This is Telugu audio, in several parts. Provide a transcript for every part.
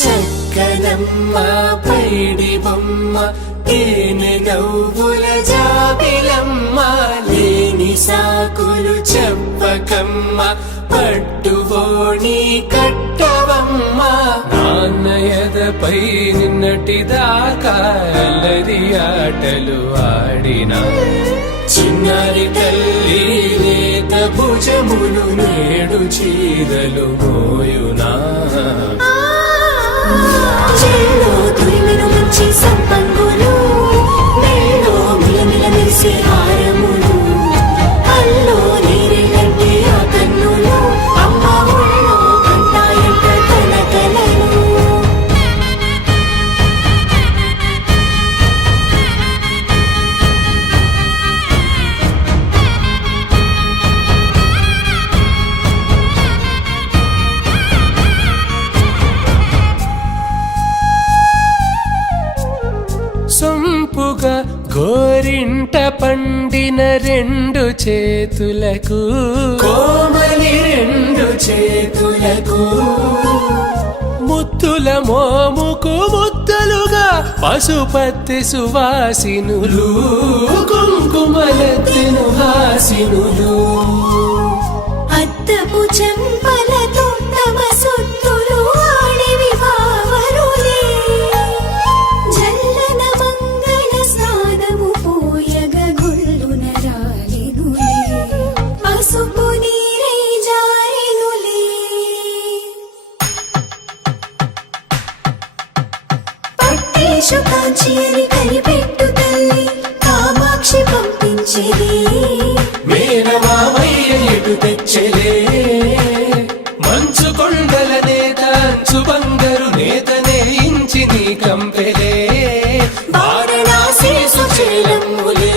చక్కనమ్మ పైడి బొమ్మ తేనె నవ్వుల జాబిలమ్మ లేని సాకులు చెప్పకమ్మ పట్టువోణి కట్టవమ్మ నాన్నయదపై నిన్నటిదాకా అల్లరి ఆటలు ఆడినా చిన్నారి తల్లి లేత భుజములు నేడు చీరలు మోయునా చెల్లో తురిమెను మంచి సంపంగులు మెల్లో మిలమిల మెరిసే హారములు అల్లో నీరెళ్ళంటే ఆ కన్నులు అమ్మ ఒళ్ళో కంటాయంట తన కలలు సొంపుగా గోరింట పండిన రెండు చేతులకు కోమలి రెండు చేతులకు ముత్తుల మోముకు ముద్దలుగా పశుపతి సువాసినులు కుంకుమలెత్తిను హాసినులు అద్దపు చెంపలతో తమ సొత్తులు ఆడివి బావరులే జల్లన మంగళ స్నానము పోయగ గొల్లున రాలినులే పసుపు నీరై జారినులే పట్టేశు కాంచి అని కనిపెట్టు తల్లి కామాక్షి పంపించేది మేనమామయ్య ఎటు తెచ్చలే మంచు కొండల నేత అంచు బంగారు నేత నేయించి నీ కంపెలే వారణాసి సుచేలమ్ములే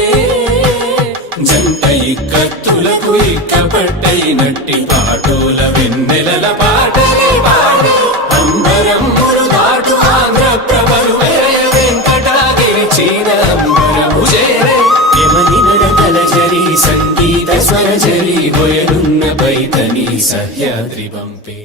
జంట ఇక్కత్తులకు ఇక్కపట్టైనట్టి పాటోల వెన్నెలల పాటలే పాడే అంబరమ్ములు దాటు ఆంధ్ర ప్రభలు వెంకటాగిరి చీన అంబరము చేరే యమని నడకల జరి సంగీత స్వర జరి హొయలున్న పైతని సహ్యాద్రి పంపే